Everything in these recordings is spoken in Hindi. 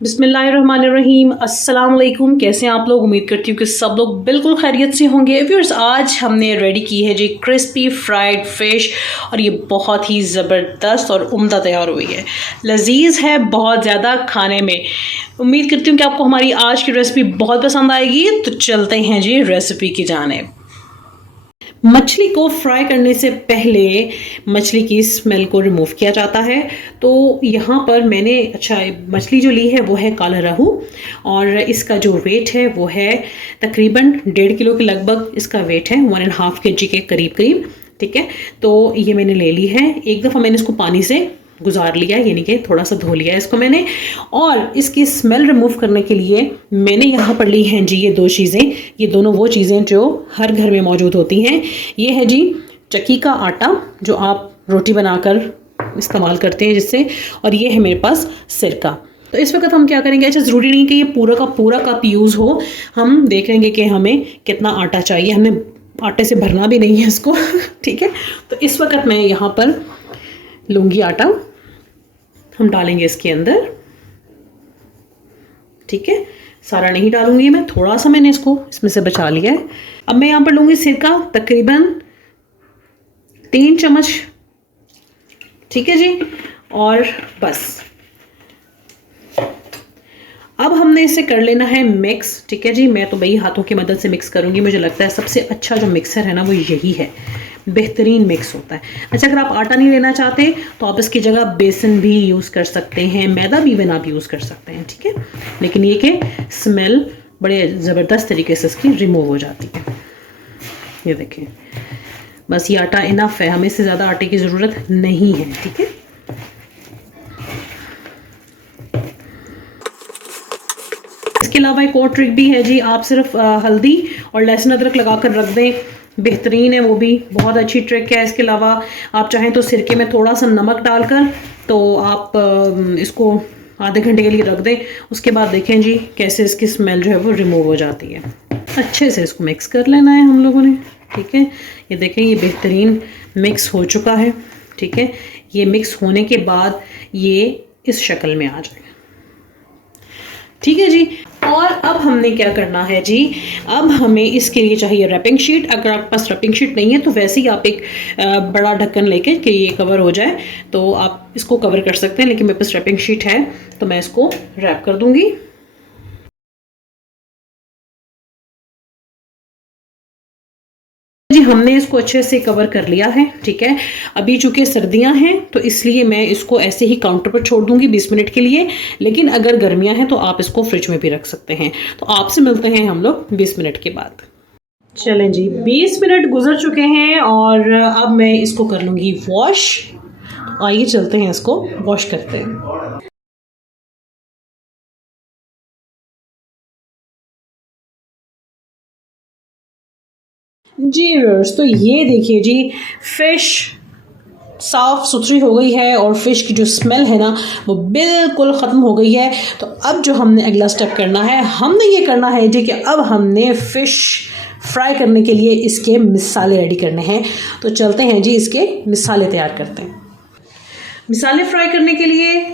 बिस्मिल्लाहिर्रहमानिर्रहीम। अस्सलाम वालेकुम। कैसे हैं आप लोग? उम्मीद करती हूँ कि सब लोग बिल्कुल खैरियत से होंगे। व्यूअर्स, आज हमने रेडी की है जी क्रिस्पी फ्राइड फ़िश और ये बहुत ही ज़बरदस्त और उम्दा तैयार हुई है। लजीज है बहुत ज़्यादा खाने में। उम्मीद करती हूँ कि आपको हमारी आज की रेसिपी बहुत पसंद आएगी। तो चलते हैं जी रेसिपी की जानिब। मछली को फ्राई करने से पहले मछली की स्मेल को रिमूव किया जाता है। तो यहाँ पर मैंने मछली जो ली है वो है काला रहू और इसका जो वेट है वो है तकरीबन 1.5 किलो के लगभग इसका वेट है, 1.5 kg के करीब करीब। ठीक है, तो ये मैंने ले ली है। एक दफ़ा मैंने इसको पानी से गुजार लिया, यानी कि थोड़ा सा धो लिया इसको मैंने। और इसकी स्मेल रिमूव करने के लिए मैंने यहाँ पर ली हैं जी ये दो चीज़ें। ये दोनों वो चीज़ें जो हर घर में मौजूद होती हैं। ये है जी चक्की का आटा जो आप रोटी बनाकर इस्तेमाल करते हैं जिससे, और ये है मेरे पास सिरका। तो इस वक्त हम क्या करेंगे, ज़रूरी नहीं कि ये पूरा का पूरा कप यूज़ हो। हम देख लेंगे कि हमें कितना आटा चाहिए, हमें आटे से भरना भी नहीं है इसको। ठीक है, तो इस वक्त मैं यहाँ पर लूँगी आटा, हम डालेंगे इसके अंदर। ठीक है, सारा नहीं डालूंगी मैं, थोड़ा सा मैंने इसको इसमें से बचा लिया है। अब मैं यहाँ पर लूँगी सिरका, तकरीबन 3 चम्मच। ठीक है जी, और बस अब हमने इसे कर लेना है मिक्स। ठीक है जी, मैं तो भाई हाथों की मदद से मिक्स करूँगी। मुझे लगता है सबसे अच्छा जो मिक्सर है ना वो यही है, बेहतरीन मिक्स होता है। अच्छा, अगर आप आटा नहीं लेना चाहते तो आप इसकी जगह बेसन भी यूज़ कर सकते हैं, मैदा भी इवन आप यूज़ कर सकते हैं। ठीक है, लेकिन ये कि स्मेल बड़े ज़बरदस्त तरीके से इसकी रिमूव हो जाती है। ये देखें, बस ये आटा इनफ है, हमें इससे ज़्यादा आटे की ज़रूरत नहीं है। ठीक है, इसके अलावा एक और ट्रिक भी है जी, आप सिर्फ हल्दी और लहसुन अदरक लगा कर रख दें, बेहतरीन है, वो भी बहुत अच्छी ट्रिक है। इसके अलावा आप चाहें तो सिरके में थोड़ा सा नमक डालकर तो आप इसको आधे घंटे के लिए रख दें। उसके बाद देखें जी कैसे इसकी स्मेल जो है वो रिमूव हो जाती है। अच्छे से इसको मिक्स कर लेना है हम लोगों ने। ठीक है, ये देखें ये बेहतरीन मिक्स हो चुका है। ठीक है, ये मिक्स होने के बाद ये इस शक्ल में आ जाएगा। ठीक है जी, और अब हमने क्या करना है जी, अब हमें इसके लिए चाहिए रैपिंग शीट। अगर आपके पास रैपिंग शीट नहीं है तो वैसे ही आप एक बड़ा ढक्कन लेके कि ये कवर हो जाए तो आप इसको कवर कर सकते हैं, लेकिन मेरे पास रैपिंग शीट है तो मैं इसको रैप कर दूंगी। जी, हमने इसको अच्छे से कवर कर लिया है। ठीक है, अभी चूंकि सर्दियां हैं तो इसलिए मैं इसको ऐसे ही काउंटर पर छोड़ दूंगी 20 मिनट के लिए, लेकिन अगर गर्मियां हैं तो आप इसको फ्रिज में भी रख सकते हैं। तो आपसे मिलते हैं हम लोग 20 मिनट के बाद। चलें जी, 20 मिनट गुजर चुके हैं और अब मैं इसको कर लूँगी वॉश। आइए चलते हैं, इसको वॉश करते हैं। जी व्यूअर्स, तो ये देखिए जी फ़िश साफ़ सुथरी हो गई है और फ़िश की जो स्मेल है ना वो बिल्कुल ख़त्म हो गई है। तो अब जो हमने अगला स्टेप करना है, हमने ये करना है जी कि अब हमने फ़िश फ्राई करने के लिए इसके मिसाले रेडी करने हैं। तो चलते हैं जी इसके मिसाले तैयार करते हैं। मिसाले फ्राई करने के लिए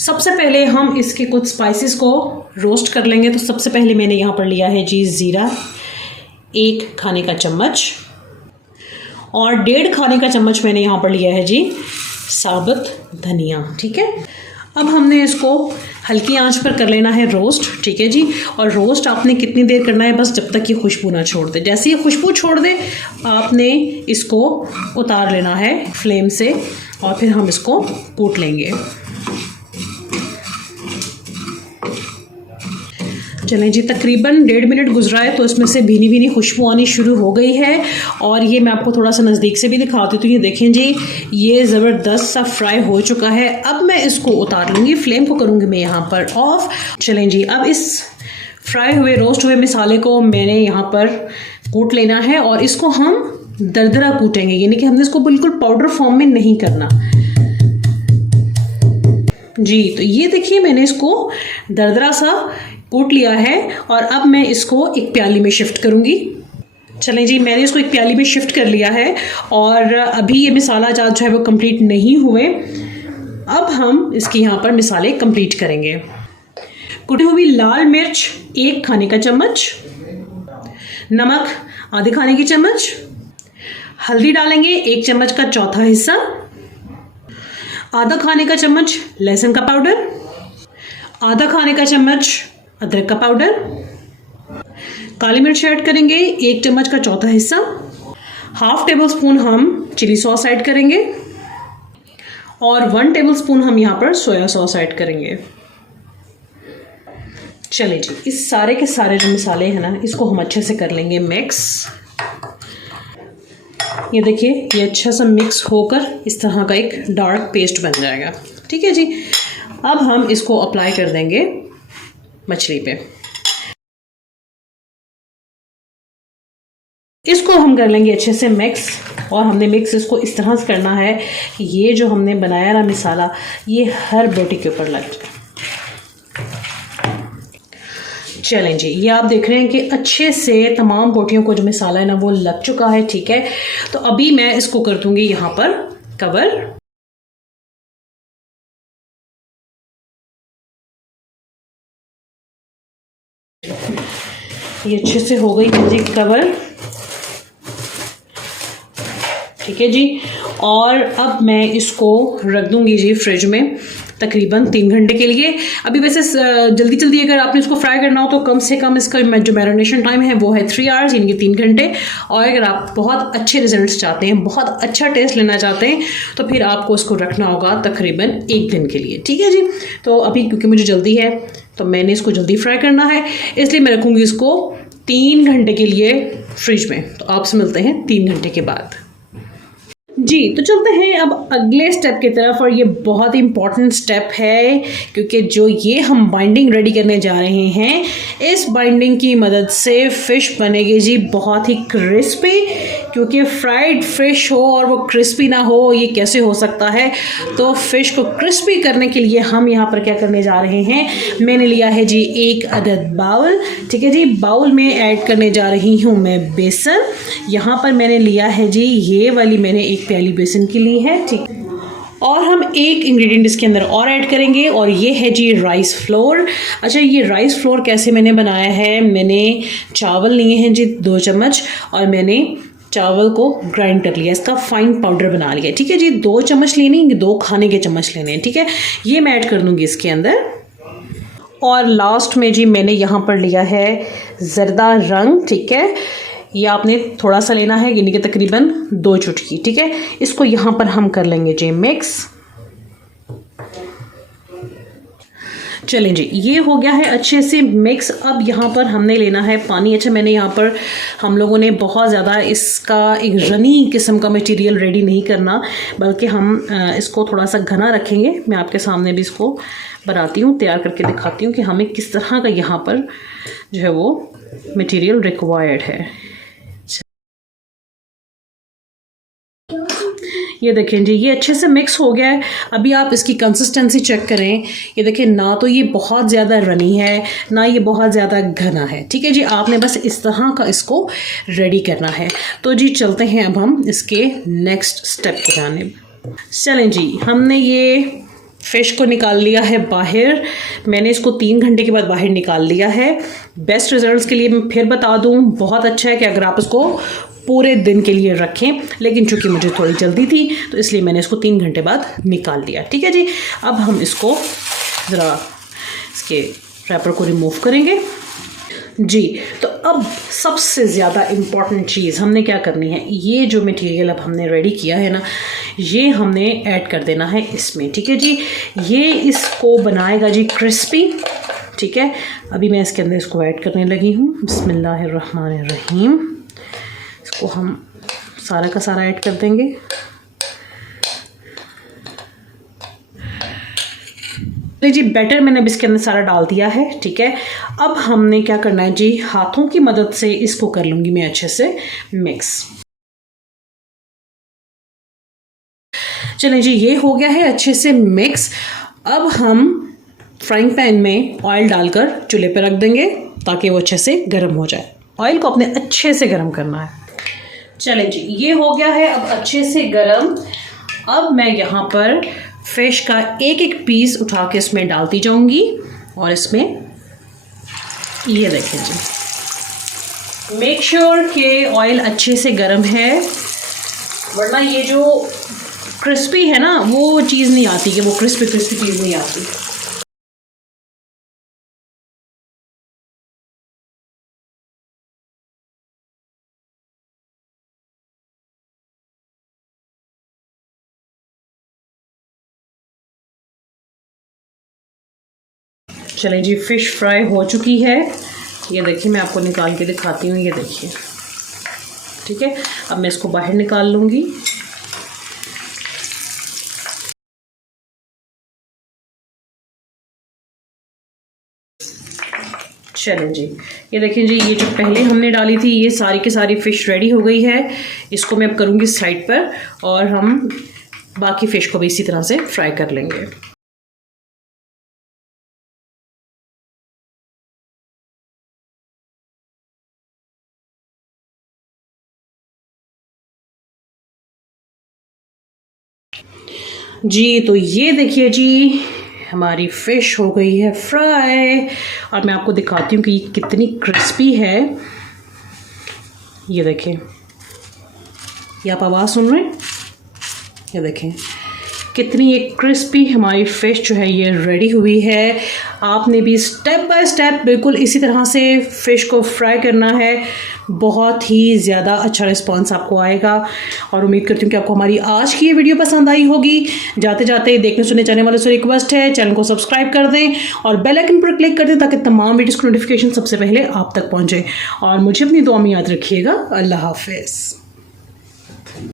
सबसे पहले हम इसके कुछ स्पाइसेस को रोस्ट कर लेंगे। तो सबसे पहले मैंने यहाँ पर लिया है जी ज़ीरा, 1 खाने का चम्मच, और 1.5 खाने का चम्मच मैंने यहाँ पर लिया है जी साबुत धनिया। ठीक है, अब हमने इसको हल्की आंच पर कर लेना है रोस्ट। ठीक है जी, और रोस्ट आपने कितनी देर करना है, बस जब तक ये खुशबू ना छोड़ दे। जैसे ये खुशबू छोड़ दे आपने इसको उतार लेना है फ्लेम से और फिर हम इसको कूट लेंगे। चलें जी, तकरीबन 1.5 मिनट गुजरा है तो इसमें से भीनी भीनी खुशबू आनी शुरू हो गई है। और ये मैं आपको थोड़ा सा नज़दीक से भी दिखाती हूँ। तो ये देखें जी, ये ज़बरदस्त सा फ्राई हो चुका है। अब मैं इसको उतार लूँगी, फ्लेम को करूँगी मैं यहाँ पर ऑफ। चलें जी, अब इस फ्राई हुए रोस्ट हुए मिसाले को मैंने यहाँ पर कूट लेना है और इसको हम दरदरा कूटेंगे, यानी कि हमने इसको बिल्कुल पाउडर फॉर्म में नहीं करना जी। तो ये देखिए मैंने इसको दरदरा सा कूट लिया है और अब मैं इसको एक प्याली में शिफ्ट करूँगी। चलें जी, मैंने इसको एक प्याली में शिफ्ट कर लिया है और अभी ये मिसाला जात जो है वो कंप्लीट नहीं हुए। अब हम इसके यहाँ पर मिसाले कंप्लीट करेंगे। कुटी हुई लाल मिर्च 1 खाने का चम्मच, नमक आधे खाने की चम्मच, हल्दी डालेंगे 1 चम्मच का चौथा हिस्सा, आधा खाने का चम्मच लहसुन का पाउडर, आधा खाने का चम्मच अदरक का पाउडर, काली मिर्च ऐड करेंगे 1 चम्मच का चौथा हिस्सा, हाफ टेबल स्पून हम चिली सॉस ऐड करेंगे और 1 टेबल स्पून हम यहाँ पर सोया सॉस ऐड करेंगे। चलिए जी, इस सारे के सारे जो मसाले हैं ना, इसको हम अच्छे से कर लेंगे मिक्स। ये देखिए, ये अच्छा सा मिक्स होकर इस तरह का एक डार्क पेस्ट बन जाएगा। ठीक है जी, अब हम इसको अप्लाई कर देंगे मछली पे। इसको हम कर लेंगे अच्छे से मिक्स, और हमने मिक्स इसको इस तरह से करना है कि ये जो हमने बनाया ना मसाला, ये हर बोटी के ऊपर लग जाए। चलें जी, ये आप देख रहे हैं कि अच्छे से तमाम बोटियों को जो मसाला है ना वो लग चुका है। ठीक है, तो अभी मैं इसको कर दूंगी यहाँ पर कवर। ये अच्छे से हो गई है जी कवर। ठीक है जी, और अब मैं इसको रख दूंगी जी फ्रिज में तकरीबन 3 घंटे के लिए। अभी वैसे जल्दी जल्दी अगर आपने इसको फ्राई करना हो तो कम से कम इसका जो मैरिनेशन टाइम है वो है 3 आवर्स, यानी कि 3 घंटे। और अगर आप बहुत अच्छे रिजल्ट्स चाहते हैं, बहुत अच्छा टेस्ट लेना चाहते हैं, तो फिर आपको इसको रखना होगा तकरीबन 1 दिन के लिए। ठीक है जी, तो अभी क्योंकि मुझे जल्दी है तो मैंने इसको जल्दी फ्राई करना है, इसलिए मैं रखूँगी इसको 3 घंटे के लिए फ्रिज में। तो आपसे मिलते हैं 3 घंटे के बाद। जी, तो चलते हैं अब अगले स्टेप की तरफ, और ये बहुत ही इंपॉर्टेंट स्टेप है क्योंकि जो ये हम बाइंडिंग रेडी करने जा रहे हैं, इस बाइंडिंग की मदद से फ़िश बनेगी जी बहुत ही क्रिस्पी। क्योंकि फ्राइड फ़िश हो और वो क्रिस्पी ना हो, ये कैसे हो सकता है। तो फ़िश को क्रिस्पी करने के लिए हम यहाँ पर क्या करने जा रहे हैं, मैंने लिया है जी 1 अदद बाउल। ठीक है जी, बाउल में ऐड करने जा रही हूँ मैं बेसन। यहाँ पर मैंने लिया है जी, ये वाली मैंने 1 प्याली बेसन की ली है। ठीक, और हम एक इंग्रेडिएंट इसके अंदर और ऐड करेंगे, और ये है जी राइस फ्लोर। अच्छा, ये राइस फ्लोर कैसे मैंने बनाया है, मैंने चावल लिए हैं जी 2 चम्मच, और मैंने चावल को ग्राइंड कर लिया, इसका फाइन पाउडर बना लिया। ठीक है जी, 2 चम्मच लेने, 2 खाने के चम्मच लेने हैं। ठीक है, ये मैं ऐड कर दूंगी इसके अंदर। और लास्ट में जी मैंने यहाँ पर लिया है ज़रदा रंग। ठीक है, ये आपने थोड़ा सा लेना है, यानी कि तकरीबन 2 चुटकी। ठीक है, इसको यहाँ पर हम कर लेंगे जी मिक्स। चलें जी, ये हो गया है अच्छे से मिक्स। अब यहाँ पर हमने लेना है पानी। अच्छा, मैंने यहाँ पर, हम लोगों ने बहुत ज़्यादा इसका एक रनी किस्म का मटेरियल रेडी नहीं करना, बल्कि हम इसको थोड़ा सा घना रखेंगे। मैं आपके सामने भी इसको बनाती हूँ, तैयार करके दिखाती हूँ कि हमें किस तरह का यहाँ पर जो है वो मटेरियल रिक्वायर्ड है। ये देखें जी, ये अच्छे से मिक्स हो गया है। अभी आप इसकी कंसिस्टेंसी चेक करें। ये देखें, ना तो ये बहुत ज़्यादा रनी है, ना ये बहुत ज़्यादा घना है। ठीक है जी, आपने बस इस तरह का इसको रेडी करना है। तो जी चलते हैं अब हम इसके नेक्स्ट स्टेप की जानिब। चलें जी, हमने ये फ़िश को निकाल लिया है बाहर। मैंने इसको 3 घंटे के बाद बाहर निकाल लिया है। बेस्ट रिजल्ट्स के लिए मैं फिर बता दूं, बहुत अच्छा है कि अगर आप इसको पूरे दिन के लिए रखें, लेकिन चूंकि मुझे थोड़ी जल्दी थी तो इसलिए मैंने इसको 3 घंटे बाद निकाल लिया। ठीक है जी, अब हम इसको ज़रा इसके रैपर को रिमूव करेंगे जी। तो अब सबसे ज़्यादा इम्पॉर्टेंट चीज़ हमने क्या करनी है, ये जो मटेरियल अब हमने रेडी किया है ना, ये हमने ऐड कर देना है इसमें। ठीक है जी, ये इसको बनाएगा जी क्रिस्पी। ठीक है, अभी मैं इसके अंदर इसको ऐड करने लगी हूँ। बिस्मिल्लाहिर्रहमानिर्रहीम। इसको हम सारा का सारा ऐड कर देंगे। जी, बैटर मैंने अब इसके अंदर सारा डाल दिया है। ठीक है, अब हमने क्या करना है जी, हाथों की मदद से इसको कर लूँगी मैं अच्छे से मिक्स। चलें जी, ये हो गया है अच्छे से मिक्स। अब हम फ्राइंग पैन में ऑयल डालकर चूल्हे पर रख देंगे ताकि वो अच्छे से गर्म हो जाए। ऑयल को अपने अच्छे से गर्म करना है। चलें जी, ये हो गया है अब अच्छे से गर्म। अब मैं यहाँ पर फ़िश का एक एक पीस उठा के इसमें डालती जाऊँगी और इसमें ये देखें जी, मेक श्योर कि ऑयल अच्छे से गर्म है, वरना ये जो क्रिस्पी है ना वो चीज़ नहीं आती, कि वो क्रिस्पी चीज़ नहीं आती। चलें जी, फ़िश फ्राई हो चुकी है। ये देखिए, मैं आपको निकाल के दिखाती हूँ। ये देखिए, ठीक है। अब मैं इसको बाहर निकाल लूँगी। चलें जी, ये देखिए जी, ये जो पहले हमने डाली थी ये सारी की सारी फ़िश रेडी हो गई है। इसको मैं अब करूँगी साइड पर, और हम बाकी फ़िश को भी इसी तरह से फ्राई कर लेंगे। जी, तो ये देखिए जी, हमारी फ़िश हो गई है फ्राई, और मैं आपको दिखाती हूँ कि ये कितनी क्रिस्पी है। ये देखें, ये आप आवाज़ सुन रहे हैं? ये देखें कितनी एक क्रिस्पी हमारी फ़िश जो है ये रेडी हुई है। आपने भी स्टेप बाय स्टेप बिल्कुल इसी तरह से फ़िश को फ्राई करना है। बहुत ही ज़्यादा अच्छा रिस्पांस आपको आएगा, और उम्मीद करती हूँ कि आपको हमारी आज की ये वीडियो पसंद आई होगी। जाते जाते देखने सुनने जाने वालों से रिक्वेस्ट है, चैनल को सब्सक्राइब कर दें और बेल आइकन पर क्लिक कर दें, ताकि तमाम वीडियोज़ की नोटिफिकेशन सबसे पहले आप तक पहुँचे। और मुझे अपनी दुआ में याद रखिएगा। अल्लाह हाफ़िज़।